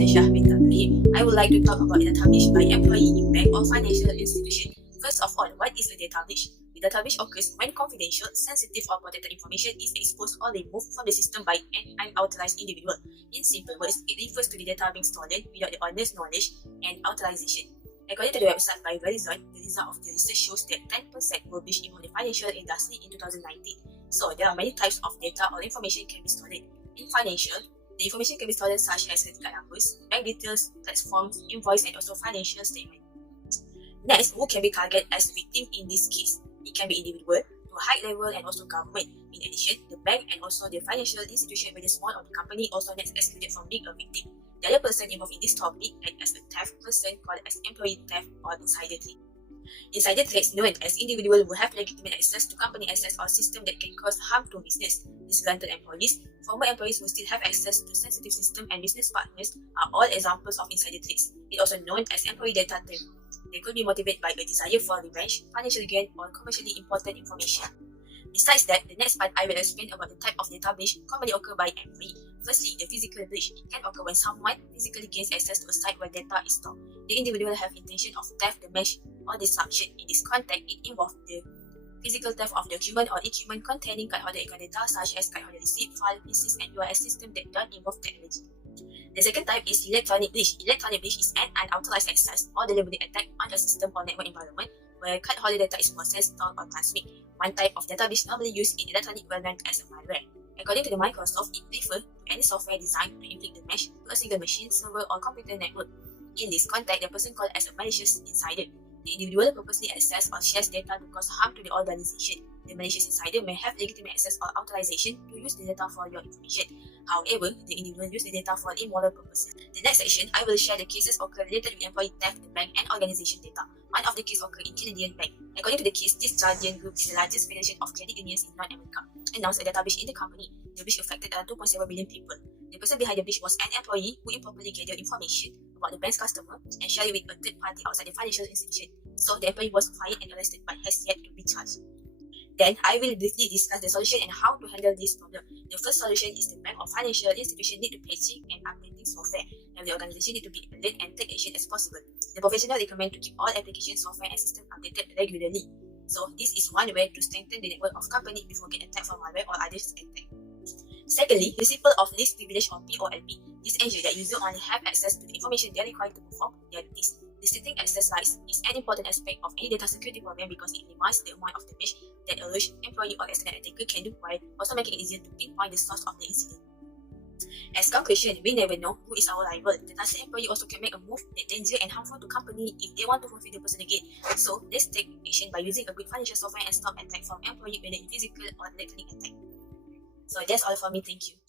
Mr. Shah bin Ibrahim. I would like to talk about data breach by employee in bank or financial institution. First of all, what is a data breach? The data breach occurs when confidential, sensitive or protected information is exposed or removed from the system by an unauthorized individual. In simple words, it refers to the data being stolen without the owner's knowledge and authorization. According to the website by Verizon, the result of the research shows that 10% were breached in the financial industry in 2019. So there are many types of data or information can be stolen. In financial, the information can be stolen such as credit card numbers, bank details, tax forms, invoice, and also financial statement. Next, who can be targeted as victim in this case? It can be individual, to a high level, and also government. In addition, the bank and also the financial institution, whether small or the company, also next excluded from being a victim. The other person involved in this topic act as a theft person called as employee theft or insider threat. Insider threats known as individuals who have legitimate access to company assets or system that can cause harm to business. Disgruntled employees, former employees who still have access to sensitive system, and business partners are all examples of insider threats. It is also known as employee data theft. They could be motivated by a desire for revenge, financial gain, or commercially important information. Besides that, the next part I will explain about the type of data breach commonly occur by employee. Firstly, the physical breach. It can occur when someone physically gains access to a site where data is stored. The individual have intention of theft, damage, or disruption. In this context, it involves the physical theft of document or equipment containing cardholder account data such as cardholder receipt, file, PCs, and URS system that don't involve technology. The second type is electronic breach. Electronic breach is an unauthorized access or deliberate attack on a system or network environment where cardholder data is processed, stored, or transmitted. One type of data breach normally used in electronic well known as a malware. According to the Microsoft, it refers to any software designed to inflict damage to a single machine, server, or computer network. In this context, the person called as a malicious insider. The individual purposely access or shares data to cause harm to the organization. The malicious insider may have legitimate access or authorization to use the data for your information. However, the individual use the data for immoral purposes. The next section, I will share the cases occur related with employee theft, the bank, and organization data. One of the cases occurred in Canadian Bank. According to the case, this Guardian Group is the largest federation of credit unions in North America, announced a data breach in the company. The breach affected 2.7 million people. The person behind the breach was an employee who improperly gathered information about the bank's customer and shared it with a third party outside the financial institution. So the employee was fired and arrested but has yet to be charged. Then I will briefly discuss the solution and how to handle this problem. The first solution is the bank or financial institution need to patching and updating software, and the organization need to be alert and take action as possible. The professional recommend to keep all application software and system updated regularly. So this is one way to strengthen the network of company before get attacked from malware or others attack. Secondly, principle of least privilege or POLP. This ensures that users only have access to the information they are required to perform their duties. Restricting access rights is an important aspect of any data security program because it minimizes the amount of damage that a rogue employee or external attacker can do while also making it easier to pinpoint the source of the incident. As conclusion, we never know who is our rival. The trusted employee also can make a move that dangerous and harmful to company if they want to fulfill the person again. So let's take action by using a good financial software and stop attack from employee whether in physical or electronic attack. So that's all for me. Thank you.